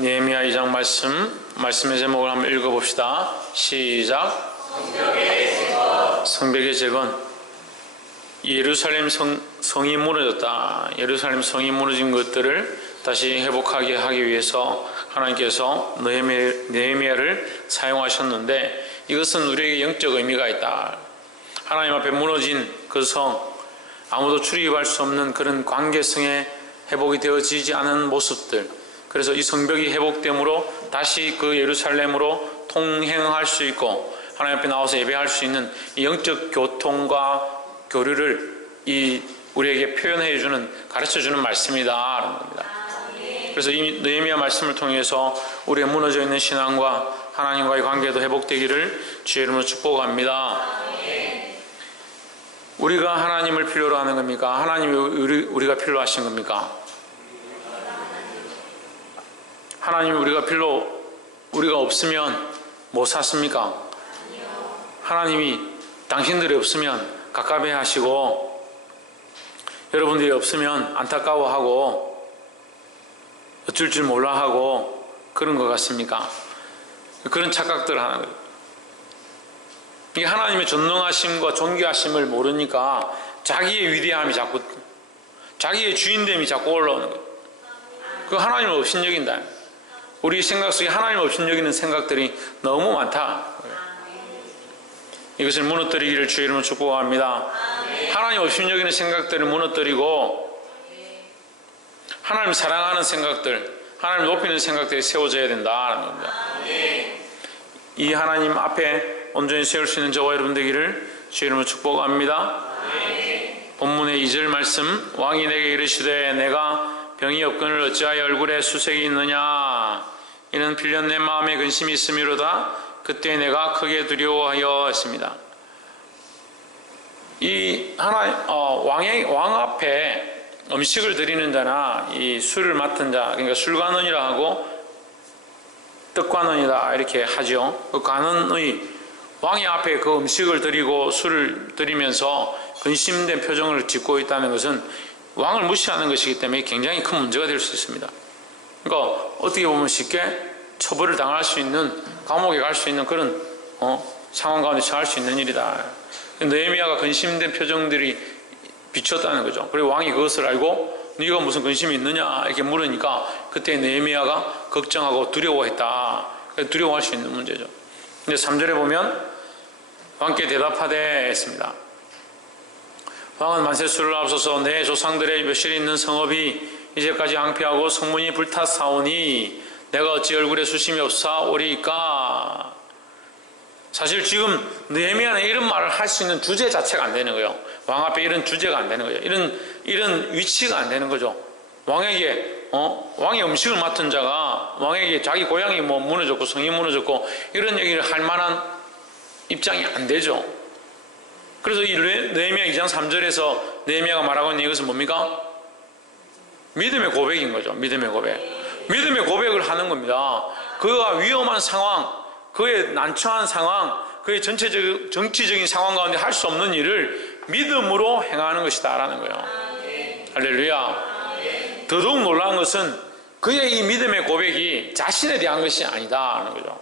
느헤미야 2장 말씀의 제목을 한번 읽어봅시다. 시작. 성벽의 재건. 예루살렘 성이 무너졌다. 예루살렘 성이 무너진 것들을 다시 회복하게 하기 위해서 하나님께서 느헤미야를 사용하셨는데, 이것은 우리에게 영적 의미가 있다. 하나님 앞에 무너진 그 성, 아무도 출입할 수 없는 그런 관계성에 회복이 되어지지 않은 모습들, 그래서 이 성벽이 회복됨으로 다시 그 예루살렘으로 통행할 수 있고 하나님 앞에 나와서 예배할 수 있는 이 영적 교통과 교류를 우리에게 표현해 주는, 가르쳐 주는 말씀이다 라는 겁니다. 그래서 이 느헤미야 말씀을 통해서 우리의 무너져 있는 신앙과 하나님과의 관계도 회복되기를 주의 이름으로 축복합니다. 우리가 하나님을 필요로 하는 겁니까? 하나님이 우리가 필요로 하신 겁니까? 하나님이 우리가 없으면 못 샀습니까? 하나님이 당신들이 없으면 갑갑해 하시고, 여러분들이 없으면 안타까워하고 어쩔 줄 몰라 하고 그런 것 같습니까? 그런 착각들을 하는 거예요. 이게 하나님의 전능하심과 존귀하심을 모르니까 자기의 위대함이 자꾸, 자기의 주인됨이 자꾸 올라오는 거예요. 그 하나님을 업신여긴다. 우리 생각 속에 하나님을 업신여기는 생각들이 너무 많다. 이것을 무너뜨리기를 주의 이름으로 축복합니다. 하나님 업신여기는 생각들을 무너뜨리고 하나님 사랑하는 생각들, 하나님 높이는 생각들이 세워져야 된다는 겁니다. 이 하나님 앞에 온전히 세울 수 있는 저와 여러분 되기를 주의 이름으로 축복합니다. 본문의 2절 말씀, 왕이 내게 이르시되 내가 병이 없거늘 어찌하여 얼굴에 수색이 있느냐? 이는 필연 내 마음에 근심이 있음이로다. 그때 내가 크게 두려워하여 했습니다. 이 왕 앞에 음식을 드리는 자나 이 술을 맡은 자, 그러니까 술관원이라 하고 떡관원이다 이렇게 하죠. 그 관원의 왕의 앞에 그 음식을 드리고 술을 드리면서 근심된 표정을 짓고 있다는 것은 왕을 무시하는 것이기 때문에 굉장히 큰 문제가 될 수 있습니다. 그러니까 어떻게 보면 쉽게 처벌을 당할 수 있는, 감옥에 갈 수 있는 그런 상황 가운데 처할 수 있는 일이다. 느헤미야가 근심된 표정들이 비쳤다는 거죠. 그리고 왕이 그것을 알고 네가 무슨 근심이 있느냐 이렇게 물으니까 그때 느헤미야가 걱정하고 두려워했다. 두려워할 수 있는 문제죠. 근데 3절에 보면 왕께 대답하되 했습니다. 왕은 만세 수를 앞서서 내 조상들의 묘실이 있는 성읍이 이제까지 황폐하고 성문이 불탔사오니 내가 어찌 얼굴에 수심이 없사오리까? 사실 지금 느헤미야는 이런 말을 할 수 있는 주제 자체가 안 되는 거예요. 왕 앞에 이런 주제가 안 되는 거예요. 이런 위치가 안 되는 거죠. 왕에게 왕의 음식을 맡은 자가 왕에게 자기 고향이 무너졌고 성이 무너졌고 이런 얘기를 할 만한 입장이 안 되죠. 그래서 이 느헤미야 2장 3절에서 느헤미야가 말하고 있는 이것은 뭡니까? 믿음의 고백인 거죠. 믿음의 고백. 믿음의 고백을 하는 겁니다. 그가 위험한 상황, 그의 난처한 상황, 그의 정치적인 상황 가운데 할 수 없는 일을 믿음으로 행하는 것이다 라는 거예요. 할렐루야. 더더욱 놀라운 것은 그의 이 믿음의 고백이 자신에 대한 것이 아니다 하는 거죠.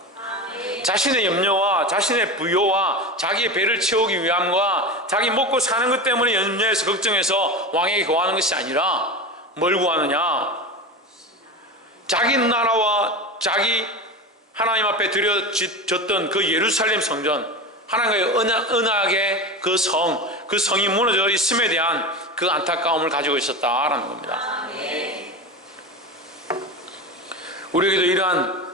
자신의 염려와 자신의 부요와 자기의 배를 채우기 위함과 자기 먹고 사는 것 때문에 염려해서 걱정해서 왕에게 구하는 것이 아니라 뭘 구하느냐? 자기 나라와 자기 하나님 앞에 드려졌던 그 예루살렘 성전, 하나님과의 언약의 그 성이 무너져 있음에 대한 그 안타까움을 가지고 있었다라는 겁니다. 우리에게도 이러한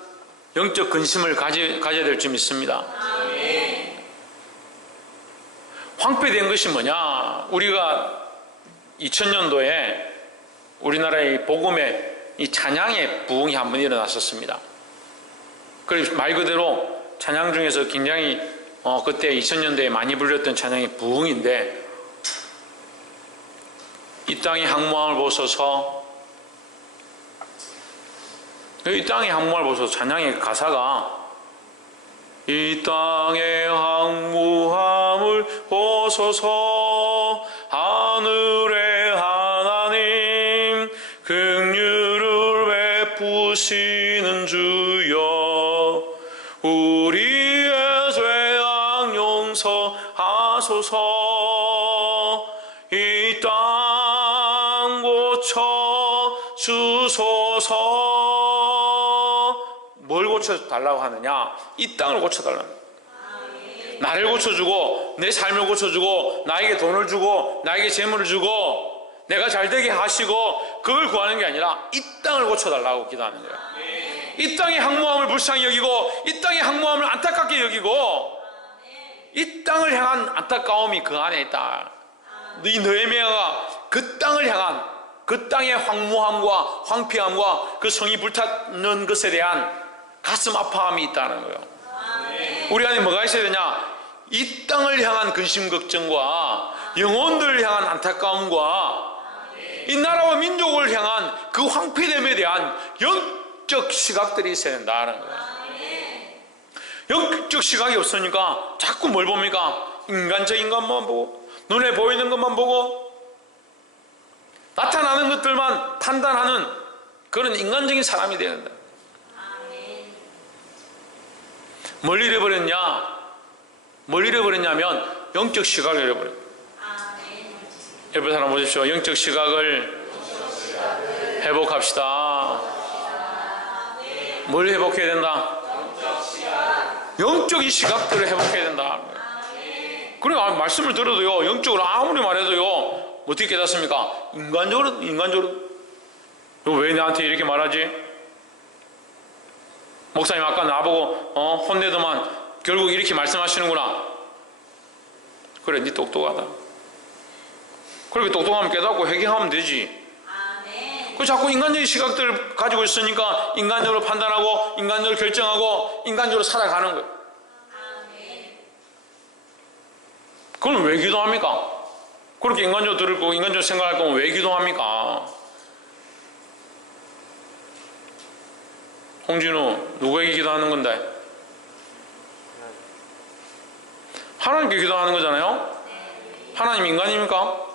영적 근심을 가져야 될 줄 믿습니다. 황폐된 것이 뭐냐? 우리가 2000년도에 우리나라의 복음의 이 찬양의 부흥이 한번 일어났었습니다. 그리고 말 그대로 찬양 중에서 굉장히 그때 2000년대에 많이 불렸던 찬양이 부흥인데, 이 땅의 항모함을 보소서, 이 땅의 항모함을 보소서 찬양의 가사가 이 땅의 항모함을 보소서 하늘의 하나님 긍휼을 베푸시 되시는 주여 우리의 죄악 용서하소서 이 땅 고쳐 주소서. 뭘 고쳐달라고 하느냐? 이 땅을 고쳐달라는 거예요. 나를 고쳐주고 내 삶을 고쳐주고 나에게 돈을 주고 나에게 재물을 주고 내가 잘되게 하시고 그걸 구하는 게 아니라 이 땅을 고쳐달라고 기도하는 거예요. 이 땅의 항모함을 불쌍히 여기고 이 땅의 항모함을 안타깝게 여기고 이 땅을 향한 안타까움이 그 안에 있다. 이 느헤미야가 그 땅을 향한 그 땅의 황무함과 황폐함과 그 성이 불탔는 것에 대한 가슴 아파함이 있다는 거예요. 우리 안에 뭐가 있어야 되냐? 이 땅을 향한 근심 걱정과 영혼들을 향한 안타까움과 이 나라와 민족을 향한 그 황폐됨에 대한 영적 시각들이 있어야 된다는 거예요. 영적 시각이 없으니까 자꾸 뭘 봅니까? 인간적인 것만 보고 눈에 보이는 것만 보고 나타나는 것들만 판단하는 그런 인간적인 사람이 되어야 된다. 뭘 잃어버렸냐? 뭘 잃어버렸냐면 영적 시각을 잃어버렸다. 옆에 사람 보십시오. 영적 시각을 회복합시다. 뭘 회복해야 된다? 영적인 시각들을 회복해야 된다. 그래, 말씀을 들어도요, 영적으로 아무리 말해도요, 어떻게 깨닫습니까? 인간적으로. 너 왜 나한테 이렇게 말하지? 목사님 아까 나보고 혼내더만 결국 이렇게 말씀하시는구나. 그래, 니 똑똑하다. 그렇게 똑똑하면 깨닫고 회개하면 되지. 그 자꾸 인간적인 시각들을 가지고 있으니까 인간적으로 판단하고 인간적으로 결정하고 인간적으로 살아가는 거예요. 그럼 왜 기도합니까? 그렇게 인간적으로 들고 인간적으로 생각할 거면 왜 기도합니까? 홍진우, 누구에게 기도하는 건데? 하나님께 기도하는 거잖아요? 하나님 인간입니까?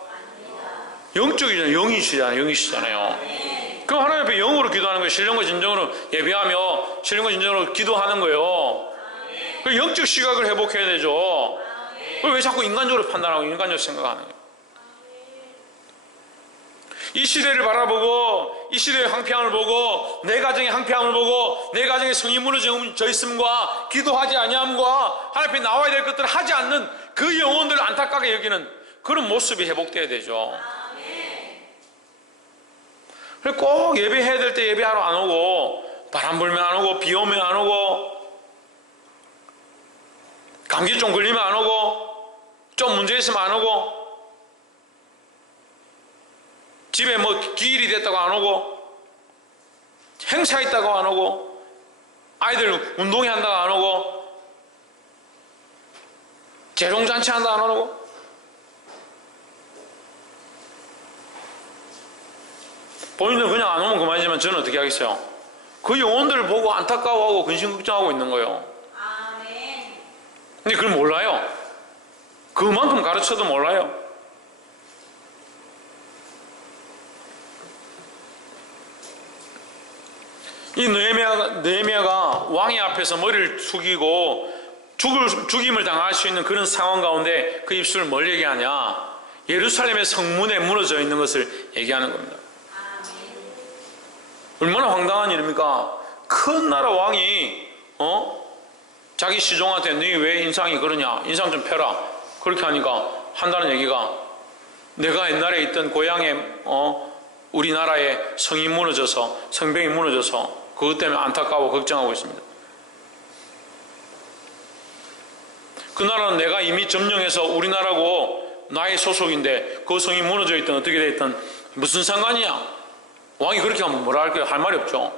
영적이잖아요. 영이시잖아요. 그럼 하나님 앞에 영으로 기도하는 거예요. 신령과 진정으로 예배하며 신령과 진정으로 기도하는 거예요. 그 영적 시각을 회복해야 되죠. 그걸 왜 자꾸 인간적으로 판단하고 인간적으로 생각하는 거예요? 이 시대를 바라보고 이 시대의 황폐함을 보고 내 가정의 황폐함을 보고 내 가정의 성이 무너져 있음과 기도하지 아니함과 하나님 앞에 나와야 될 것들을 하지 않는 그 영혼들을 안타깝게 여기는 그런 모습이 회복돼야 되죠. 그래서 꼭 예배해야 될 때 예배하러 안 오고 바람 불면 안 오고 비 오면 안 오고 감기 좀 걸리면 안 오고 좀 문제 있으면 안 오고 집에 뭐 기일이 됐다고 안 오고 행사 있다고 안 오고 아이들 운동회 한다고 안 오고 재롱잔치 한다고 안 오고 본인은 그냥 안 오면 그만이지만 저는 어떻게 하겠어요? 그 영혼들을 보고 안타까워하고 근심 걱정하고 있는 거예요. 근데 그걸 몰라요. 그만큼 가르쳐도 몰라요. 이 느헤미야가 왕의 앞에서 머리를 숙이고 죽임을 당할 수 있는 그런 상황 가운데 그 입술을 뭘 얘기하냐? 예루살렘의 성문에 무너져 있는 것을 얘기하는 겁니다. 얼마나 황당한 일입니까? 큰 나라 왕이 자기 시종한테 너 왜 인상이 그러냐? 인상 좀 펴라. 그렇게 하니까 한다는 얘기가 내가 옛날에 있던 고향에 우리나라의 성이 무너져서 성벽이 무너져서 그것 때문에 안타까워 걱정하고 있습니다. 그 나라는 내가 이미 점령해서 우리나라고 나의 소속인데 그 성이 무너져 있든 어떻게 돼 있든 무슨 상관이야? 왕이 그렇게 하면 뭐라 할까요? 할 말이 없죠.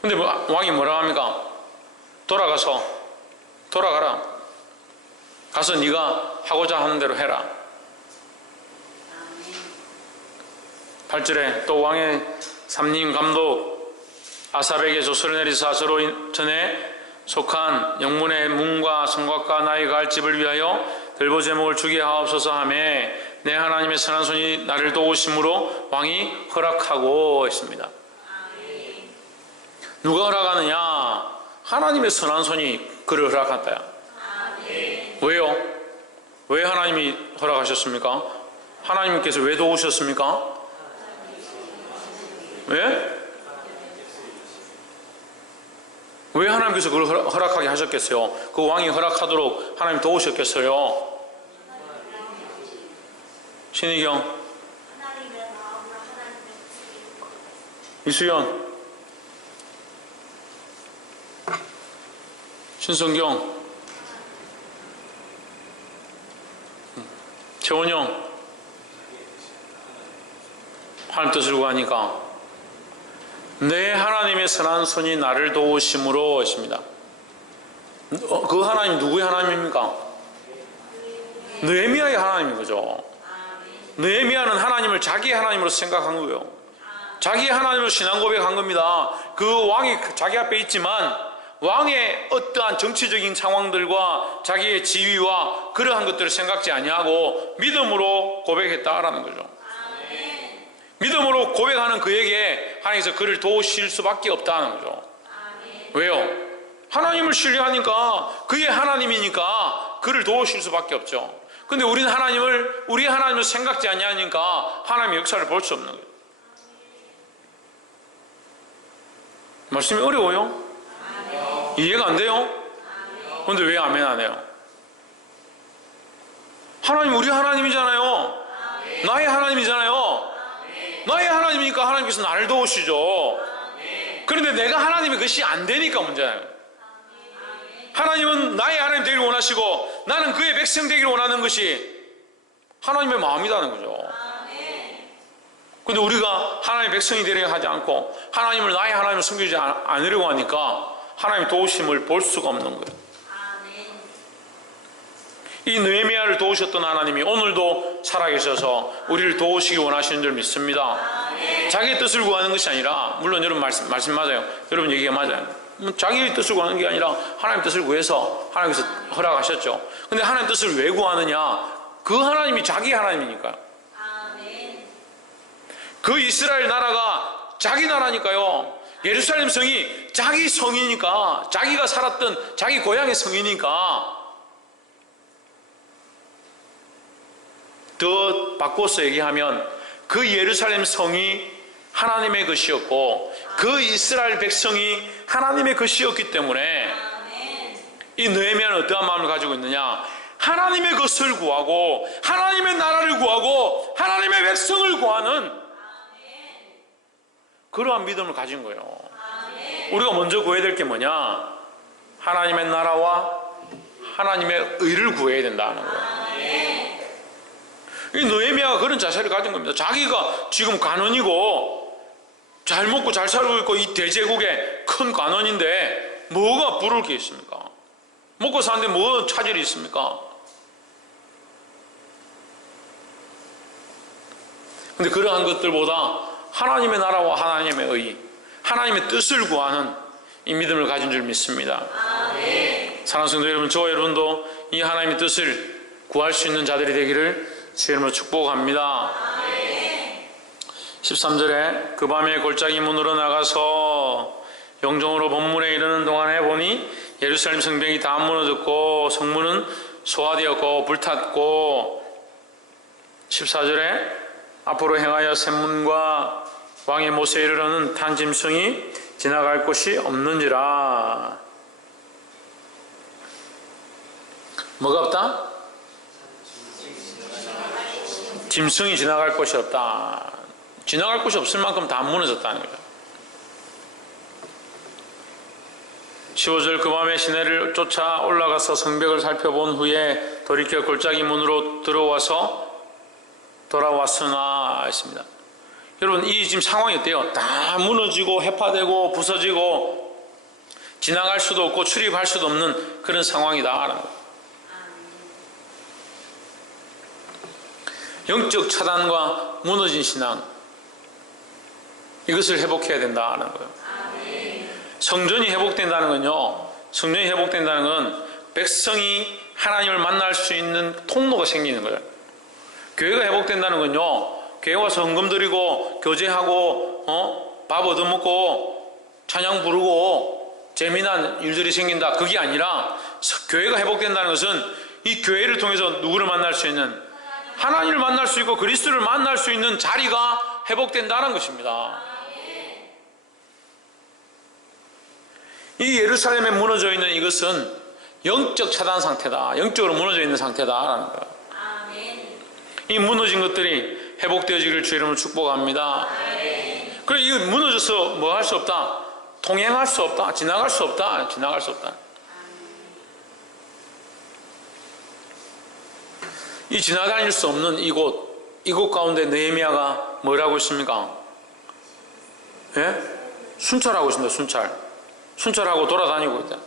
근데 왕이 뭐라 합니까? 돌아가라. 가서 네가 하고자 하는 대로 해라. 8절에 또 왕의 삼림 감독 아삽에게 조서를 내리사 서로 전에 속한 영문의 문과 성곽과 나의 갈 집을 위하여 들보 제목을 주게 하옵소서 하며 내 하나님의 선한 손이 나를 도우심으로 왕이 허락하고 있습니다. 누가 허락하느냐? 하나님의 선한 손이 그를 허락한다. 왜요? 왜 하나님이 허락하셨습니까? 하나님께서 왜 도우셨습니까? 왜? 왜 하나님께서 그걸 허락하게 하셨겠어요? 그 왕이 허락하도록 하나님 도우셨겠어요? 신희경, 이수연, 신성경, 최원영, 하나님 뜻을 구하니까 내 하나님의 선한 손이 나를 도우심으로 했습니다. 그 하나님 누구의 하나님입니까? 느헤미야의 하나님인 거죠. 느헤미야는 하나님을 자기의 하나님으로 생각한 거예요. 자기의 하나님으로 신앙 고백한 겁니다. 그 왕이 자기 앞에 있지만 왕의 어떠한 정치적인 상황들과 자기의 지위와 그러한 것들을 생각지 아니하고 믿음으로 고백했다라는 거죠. 믿음으로 고백하는 그에게 하나님께서 그를 도우실 수밖에 없다는 거죠. 왜요? 하나님을 신뢰하니까, 그의 하나님이니까 그를 도우실 수밖에 없죠. 근데 우리는 하나님을 우리의 하나님을 생각지 아니하니까 하나님의 역사를 볼 수 없는 거예요. 말씀이 어려워요? 이해가 안 돼요? 그런데 왜 아멘 안 해요? 하나님 우리 하나님이잖아요. 나의 하나님이잖아요. 나의 하나님이니까 하나님께서 나를 도우시죠. 그런데 내가 하나님의 것이 안 되니까 문제예요. 하나님은 나의 하나님 되기를 원하시고 나는 그의 백성 되기를 원하는 것이 하나님의 마음이라는 거죠. 그런데 우리가 하나님의 백성이 되려고 하지 않고 하나님을 나의 하나님을 섬기지 않으려고 하니까 하나님의 도우심을 볼 수가 없는 거예요. 이 느헤미야를 도우셨던 하나님이 오늘도 살아계셔서 우리를 도우시기 원하시는 줄 믿습니다. 자기의 뜻을 구하는 것이 아니라, 물론 여러분 말씀 맞아요. 여러분 얘기가 맞아요. 자기의 뜻을 구하는 게 아니라 하나님 뜻을 구해서 하나님께서 허락하셨죠. 근데 하나님 뜻을 왜 구하느냐? 그 하나님이 자기 하나님이니까요. 그 이스라엘 나라가 자기 나라니까요. 예루살렘 성이 자기 성이니까, 자기가 살았던 자기 고향의 성이니까. 더 바꿔서 얘기하면 그 예루살렘 성이 하나님의 것이었고 그 이스라엘 백성이 하나님의 것이었기 때문에 이 느헤미야는 어떠한 마음을 가지고 있느냐? 하나님의 것을 구하고 하나님의 나라를 구하고 하나님의 백성을 구하는 그러한 믿음을 가진 거예요. 우리가 먼저 구해야 될 게 뭐냐? 하나님의 나라와 하나님의 의를 구해야 된다는 거예요. 이 느헤미야가 그런 자세를 가진 겁니다. 자기가 지금 관원이고 잘 먹고 잘 살고 있고 이 대제국의 큰 관원인데 뭐가 부를 게 있습니까? 먹고 사는데 뭐 차질이 있습니까? 근데 그러한 것들보다 하나님의 나라와 하나님의 의, 하나님의 뜻을 구하는 이 믿음을 가진 줄 믿습니다. 사랑하는 성도 여러분, 저와 여러분도 이 하나님의 뜻을 구할 수 있는 자들이 되기를 주의 이름으로 축복합니다. 13절에 그 밤에 골짜기 문으로 나가서 영종으로 본문에 이르는 동안에 보니 예루살렘 성벽이 다 무너졌고 성문은 소화되었고 불탔고 14절에 앞으로 행하여 샘문과 왕의 못에 이르러는 탄 짐승이 지나갈 곳이 없는지라. 뭐가 없다? 짐승이 지나갈 곳이 없다. 지나갈 곳이 없을 만큼 다 무너졌다는 거죠. 15절 그 밤에 시내를 쫓아 올라가서 성벽을 살펴본 후에 돌이켜 골짜기 문으로 돌아왔으나 했습니다. 여러분 이 지금 상황이 어때요? 다 무너지고 해파되고 부서지고 지나갈 수도 없고 출입할 수도 없는 그런 상황이다. 영적 차단과 무너진 신앙, 이것을 회복해야 된다는 거예요. 성전이 회복된다는 건요, 성전이 회복된다는 건 백성이 하나님을 만날 수 있는 통로가 생기는 거예요. 교회가 회복된다는 건요, 교회 와서 헌금 드리고 교제하고 밥 얻어먹고 찬양 부르고 재미난 일들이 생긴다, 그게 아니라 교회가 회복된다는 것은 이 교회를 통해서 누구를 만날 수 있는, 하나님을 만날 수 있고 그리스도를 만날 수 있는 자리가 회복된다는 것입니다. 이 예루살렘에 무너져 있는 이것은 영적 차단 상태다, 영적으로 무너져 있는 상태다라는 거예요. 이 무너진 것들이 회복되어지기를 주의 이름으로 축복합니다. 그래, 이거 무너져서 뭐 할 수 없다, 통행할 수 없다, 지나갈 수 없다, 지나갈 수 없다. 이 지나다닐 수 없는 이곳 가운데 느헤미야가 뭐라고 있습니까? 예? 순찰하고 있습니다. 순찰하고 돌아다니고 있다.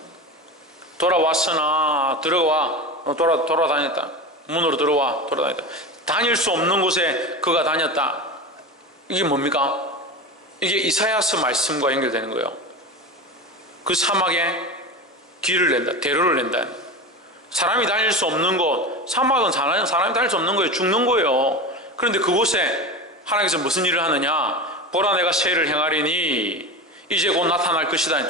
돌아왔으나 돌아다녔다. 문으로 들어와 돌아다녔다. 다닐 수 없는 곳에 그가 다녔다. 이게 뭡니까? 이게 이사야서 말씀과 연결되는 거예요. 그 사막에 길을 낸다, 대로를 낸다. 사람이 다닐 수 없는 곳, 사막은 사람이 다닐 수 없는 거예요. 죽는 거예요. 그런데 그곳에 하나님께서 무슨 일을 하느냐? 보라, 내가 새를 행하리니 이제 곧 나타날 것이다.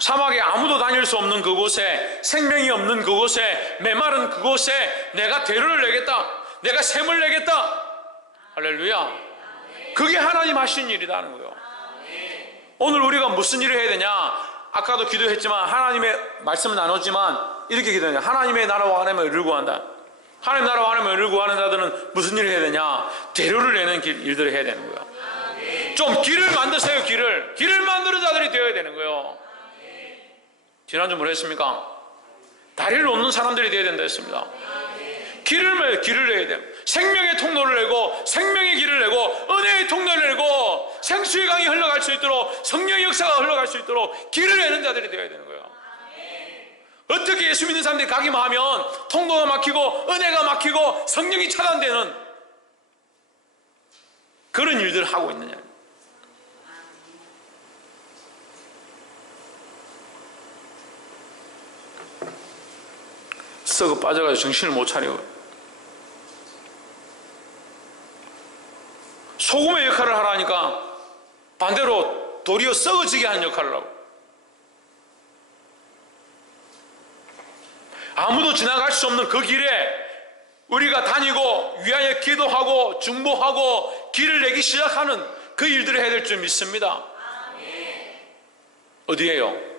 사막에 아무도 다닐 수 없는 그곳에, 생명이 없는 그곳에, 메마른 그곳에 내가 대로를 내겠다, 내가 샘을 내겠다. 할렐루야. 그게 하나님 하신 일이라는 거예요. 오늘 우리가 무슨 일을 해야 되냐? 아까도 기도했지만, 하나님의 말씀을 나눴지만 이렇게 기도해야 돼요. 하나님의 나라와 하나님의 의를 구한다. 하나님 나라와 하나님의 의를 구하는 자들은 무슨 일을 해야 되냐? 대로를 내는 일들을 해야 되는 거예요. 좀 길을 만드세요. 길을 만드는 자들이 되어야 되는 거예요. 지난주 뭘 했습니까? 다리를 놓는 사람들이 되어야 된다 했습니다. 길을 내야 돼요. 생명의 통로를 내고, 생명의 길을 내고, 은혜의 통로를 내고, 생수의 강이 흘러갈 수 있도록, 성령의 역사가 흘러갈 수 있도록 길을 내는 자들이 되어야 되는 거예요. 어떻게 예수 믿는 사람들이 가기만 하면 통로가 막히고 은혜가 막히고 성령이 차단되는 그런 일들을 하고 있느냐? 썩어 빠져가지고 정신을 못 차리고 소금의 역할을 하라니까 반대로 도리어 썩어지게 하는 역할을 하고, 아무도 지나갈 수 없는 그 길에 우리가 다니고 위하여 기도하고 중보하고 길을 내기 시작하는 그 일들을 해야 될 줄 믿습니다. 어디에요?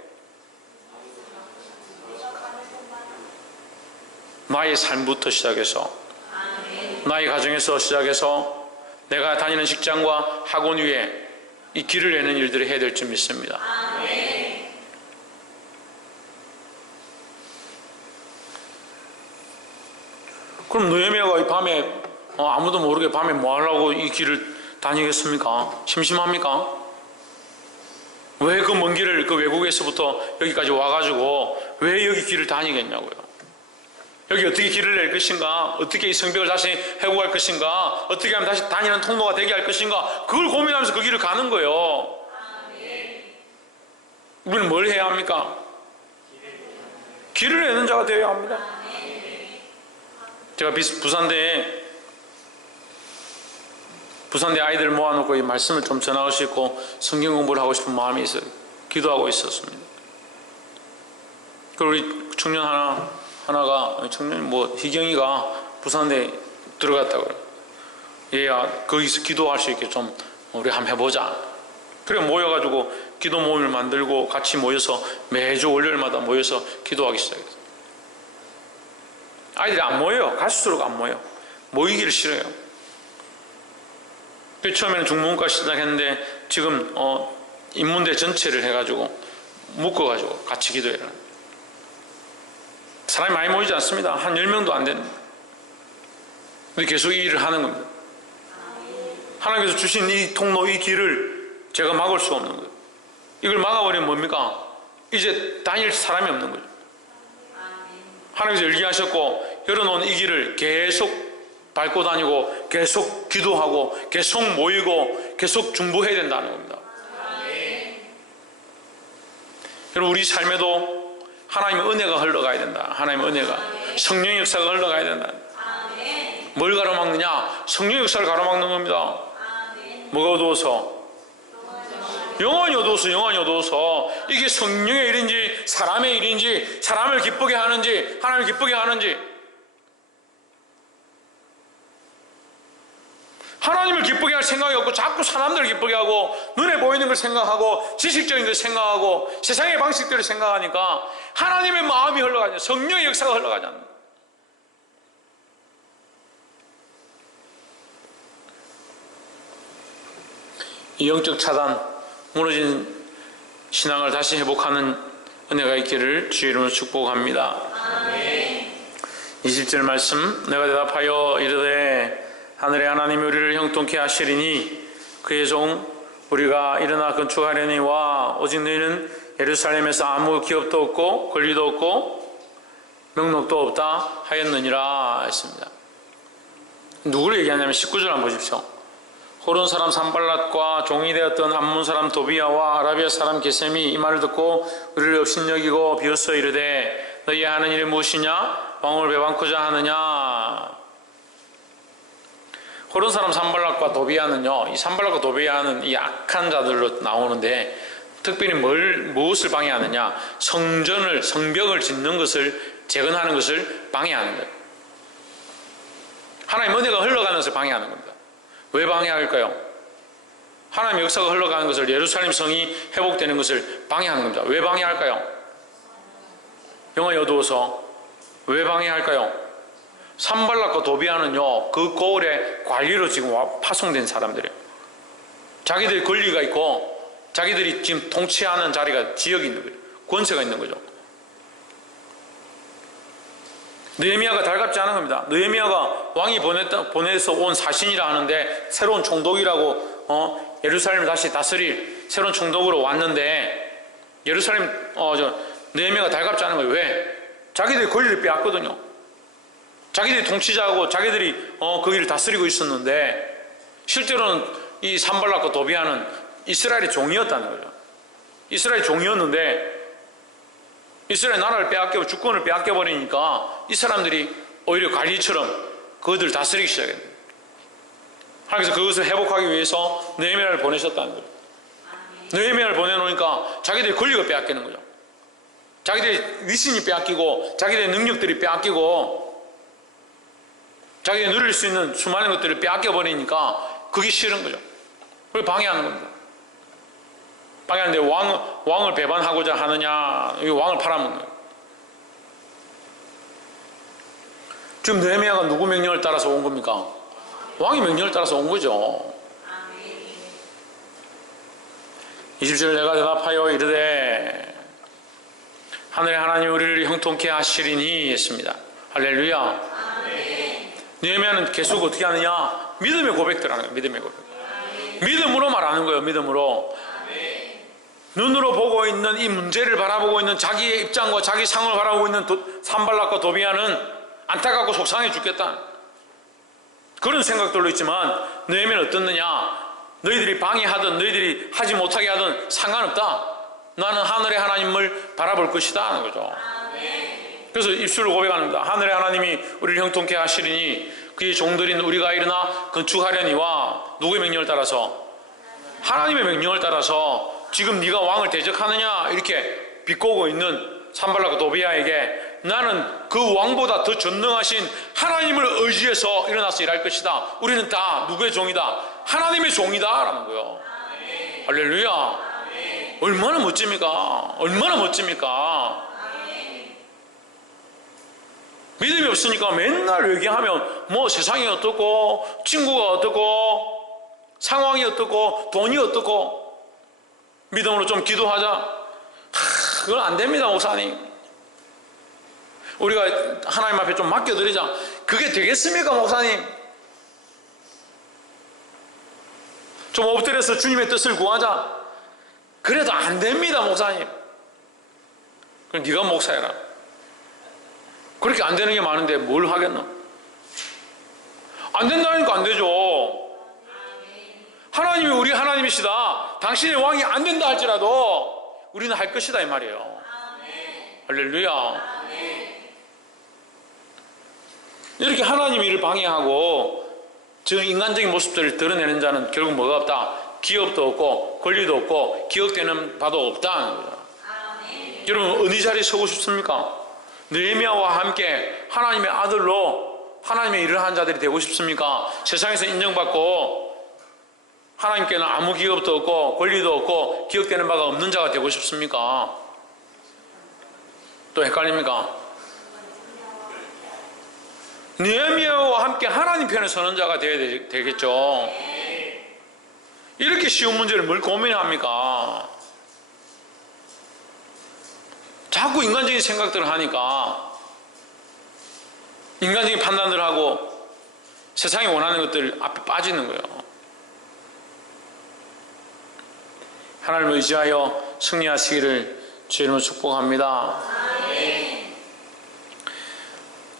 나의 삶부터 시작해서, 나의 가정에서 시작해서 내가 다니는 직장과 학원 위에 이 길을 내는 일들을 해야 될 줄 믿습니다. 그럼 느헤미야가 이 밤에 아무도 모르게 밤에 뭐 하려고 이 길을 다니겠습니까? 심심합니까? 왜 그 먼 길을, 그 외국에서부터 여기까지 와가지고 왜 여기 길을 다니겠냐고요. 여기 어떻게 길을 낼 것인가, 어떻게 이 성벽을 다시 회복할 것인가, 어떻게 하면 다시 다니는 통로가 되게 할 것인가, 그걸 고민하면서 그 길을 가는 거예요. 우리는 뭘 해야 합니까? 길을 내는 자가 되어야 합니다. 제가 부산대 아이들 모아놓고 이 말씀을 좀 전하고 싶고 성경 공부를 하고 싶은 마음이 있어요. 기도하고 있었습니다. 그리고 우리 청년 하나가 희경이가 부산대 들어갔다고요. 얘야, 거기서 기도할 수 있게 좀 우리 한번 해보자. 그래 모여가지고 기도 모임을 만들고 같이 모여서 매주 월요일마다 모여서 기도하기 시작했어요. 아이들이 안 모여요. 갈수록 안 모여요. 모이기를 싫어요. 처음에는 중문과 시작했는데 지금 인문대 전체를 해가지고 묶어가지고 같이 기도해라. 사람이 많이 모이지 않습니다. 한 10명도 안 되는. 근데 계속 이 일을 하는 겁니다. 하나님께서 주신 이 통로, 이 길을 제가 막을 수가 없는 거예요. 이걸 막아버리면 뭡니까? 이제 다닐 사람이 없는 거죠. 하나님께서 열게 하셨고 열어놓은 이 길을 계속 밟고 다니고 계속 기도하고 계속 모이고 계속 중보해야 된다는 겁니다. 여러분, 우리 삶에도 하나님의 은혜가 흘러가야 된다. 하나님의 은혜가, 성령의 역사가 흘러가야 된다. 뭘 가로막느냐? 성령의 역사를 가로막는 겁니다. 뭐가 어두워서? 영원히 어두워서 영원히 어두워서. 이게 성령의 일인지 사람의 일인지, 사람을 기쁘게 하는지 하나님을 기쁘게 하는지. 하나님을 기쁘게 할 생각이 없고 자꾸 사람들을 기쁘게 하고 눈에 보이는 걸 생각하고 지식적인 걸 생각하고 세상의 방식들을 생각하니까 하나님의 마음이 흘러가지 않아요. 성령의 역사가 흘러가지 않아요. 이 영적 차단, 무너진 신앙을 다시 회복하는 은혜가 있기를 주의 이름으로 축복합니다. 아멘. 20절 말씀, 내가 대답하여 이르되 하늘의 하나님이 우리를 형통케 하시리니 그의 종 우리가 일어나 건축하려니와 오직 너희는 예루살렘에서 아무 기업도 없고 권리도 없고 명록도 없다 하였느니라 했습니다. 누구를 얘기하냐면 19절 한번 보십시오. 호론 사람 산발랏과 종이 되었던 암몬 사람 도비아와 아라비아 사람 게셈이 이 말을 듣고 우리를 업신여기고 비웃어 이르되 너희 하는 일이 무엇이냐? 왕을 배반코자 하느냐? 호론 사람 산발랏과 도비아는요, 이 산발랏과 도비아는 이 악한 자들로 나오는데 특별히 무엇을 방해하느냐? 성벽을 짓는 것을, 재건하는 것을 방해하는 거예요. 하나님의 은혜가 흘러가는 것을 방해하는 겁니다. 왜 방해할까요? 하나님의 역사가 흘러가는 것을, 예루살렘 성이 회복되는 것을 방해하는 겁니다. 왜 방해할까요? 영혼이 어두워서. 왜 방해할까요? 산발랏과 도비아는요, 그 고을의 관리로 지금 파송된 사람들이에요. 자기들이 권리가 있고 자기들이 지금 통치하는 자리가, 지역이 있는 거예요. 권세가 있는 거죠. 느헤미야가 달갑지 않은 겁니다. 느헤미야가 왕이 보내서 온 사신이라 하는데 새로운 총독이라고 예루살렘을 다시 다스릴 새로운 총독으로 왔는데 느헤미야가 달갑지 않은 거예요. 왜? 자기들이 권리를 빼앗거든요. 자기들이 통치자고 자기들이 거기를 다스리고 있었는데 실제로는 이 산발랏과 도비아는 이스라엘의 종이었다는 거죠. 이스라엘의 종이었는데 이스라엘 나라를 빼앗겨, 주권을 빼앗겨버리니까 이 사람들이 오히려 관리처럼 그것을 다스리기 시작했어요. 하나님께서 그것을 회복하기 위해서 느헤미야를 보내셨다는 거죠. 느헤미야를 보내놓으니까 자기들이 권리가 빼앗기는 거죠. 자기들의 위신이 빼앗기고 자기들의 능력들이 빼앗기고 자기들이 누릴 수 있는 수많은 것들을 빼앗겨버리니까 그게 싫은 거죠. 그걸 방해하는 겁니다. 방해하는데 왕을 배반하고자 하느냐, 왕을 팔아먹는 거예요. 지금 느헤미야가 누구 명령을 따라서 온 겁니까? 왕의 명령을 따라서 온 거죠. 20절 내가 대답하여 이르되 하늘의 하나님 우리를 형통케 하시리니 했습니다. 할렐루야. 느헤미야는 계속 어떻게 하느냐? 믿음의 고백들 하는 거예요. 믿음의 고백. 믿음으로 말하는 거예요. 믿음으로. 눈으로 보고 있는 이 문제를 바라보고 있는 자기의 입장과 자기 상황을 바라보고 있는 산발랏과 도비아는 안타깝고 속상해 죽겠다. 그런 생각들도 있지만 느헤미야는 어떻느냐? 너희들이 방해하든 너희들이 하지 못하게 하든 상관없다. 나는 하늘의 하나님을 바라볼 것이다 하는 거죠. 그래서 입술로 고백합니다. 하늘의 하나님이 우리를 형통케 하시리니 그의 종들인 우리가 일어나 건축하려니와 누구의 명령을 따라서? 하나님의 명령을 따라서 지금 네가 왕을 대적하느냐 이렇게 비꼬고 있는 산발랏과 도비아에게 나는 그 왕보다 더 전능하신 하나님을 의지해서 일어나서 일할 것이다. 우리는 다 누구의 종이다? 하나님의 종이다 라는 거예요. 할렐루야. 얼마나 멋집니까? 얼마나 멋집니까? 믿음이 없으니까 맨날 얘기하면 뭐 세상이 어떻고 친구가 어떻고 상황이 어떻고 돈이 어떻고 믿음으로 좀 기도하자. 그건 안 됩니다, 목사님. 우리가 하나님 앞에 좀 맡겨드리자. 그게 되겠습니까, 목사님? 좀 엎드려서 주님의 뜻을 구하자. 그래도 안 됩니다, 목사님. 그럼 네가 목사해라. 그렇게 안 되는 게 많은데 뭘 하겠노? 안 된다니까 안 되죠. 하나님이 우리 하나님이시다. 당신의 왕이 안 된다 할지라도 우리는 할 것이다 이 말이에요. 할렐루야. 이렇게 하나님의 일을 방해하고 저 인간적인 모습들을 드러내는 자는 결국 뭐가 없다? 기업도 없고 권리도 없고 기억되는 바도 없다는 거예요. 여러분 어디 자리에 서고 싶습니까? 느헤미야와 함께 하나님의 아들로 하나님의 일을 하는 자들이 되고 싶습니까? 세상에서 인정받고 하나님께는 아무 기업도 없고 권리도 없고 기억되는 바가 없는 자가 되고 싶습니까? 또 헷갈립니까? 느헤미야와 함께 하나님 편에 서는 자가 되어야 되겠죠. 이렇게 쉬운 문제를 뭘 고민합니까? 자꾸 인간적인 생각들을 하니까 인간적인 판단들을 하고 세상이 원하는 것들 앞에 빠지는 거예요. 하나님을 의지하여 승리하시기를 주의 이름으로 축복합니다.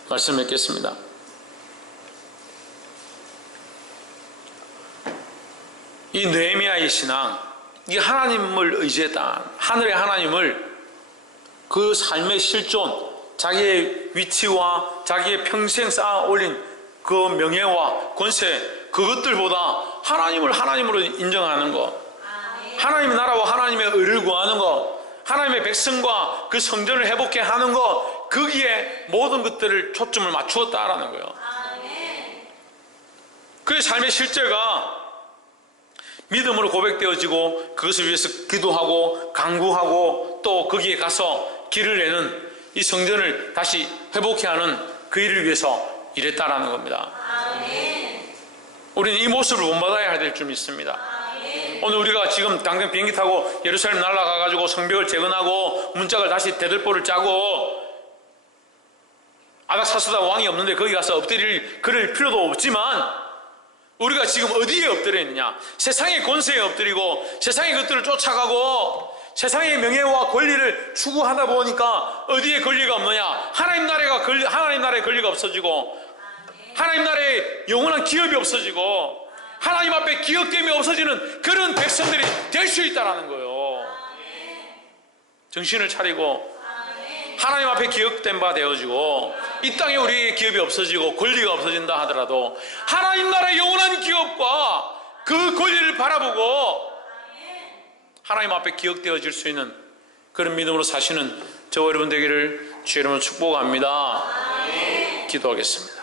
말씀 맺겠습니다. 이 느헤미야의 신앙, 이 하나님을 의지했다. 하늘의 하나님을 그 삶의 실존, 자기의 위치와 자기의 평생 쌓아 올린 그 명예와 권세, 그것들보다 하나님을 하나님으로 인정하는 것, 하나님의 나라와 하나님의 의를 구하는 것, 하나님의 백성과 그 성전을 회복해 하는 것, 거기에 모든 것들을 초점을 맞추었다라는 거예요. 그의 삶의 실제가 믿음으로 고백되어지고 그것을 위해서 기도하고 강구하고 또 거기에 가서 길을 내는 이 성전을 다시 회복해 하는 그 일을 위해서 일했다라는 겁니다. 우리는 이 모습을 본받아야 될 줄 믿습니다. 오늘 우리가 지금 당장 비행기 타고 예루살렘 날아가가지고 성벽을 재건하고 문짝을 다시 대들보를 짜고 아닥사스다 왕이 없는데 거기 가서 그럴 필요도 없지만 우리가 지금 어디에 엎드려 있느냐? 세상의 권세에 엎드리고 세상의 것들을 쫓아가고 세상의 명예와 권리를 추구하다 보니까 어디에 권리가 없느냐? 하나님 나라의 권리가 없어지고 하나님 나라의 영원한 기업이 없어지고 하나님 앞에 기억됨이 없어지는 그런 백성들이 될 수 있다는 거예요. 정신을 차리고 하나님 앞에 기억된 바 되어지고 이 땅에 우리의 기업이 없어지고 권리가 없어진다 하더라도 하나님 나라의 영원한 기업과 그 권리를 바라보고 하나님 앞에 기억되어질 수 있는 그런 믿음으로 사시는 저와 여러분 되기를 주의 이름으로 축복합니다. 기도하겠습니다.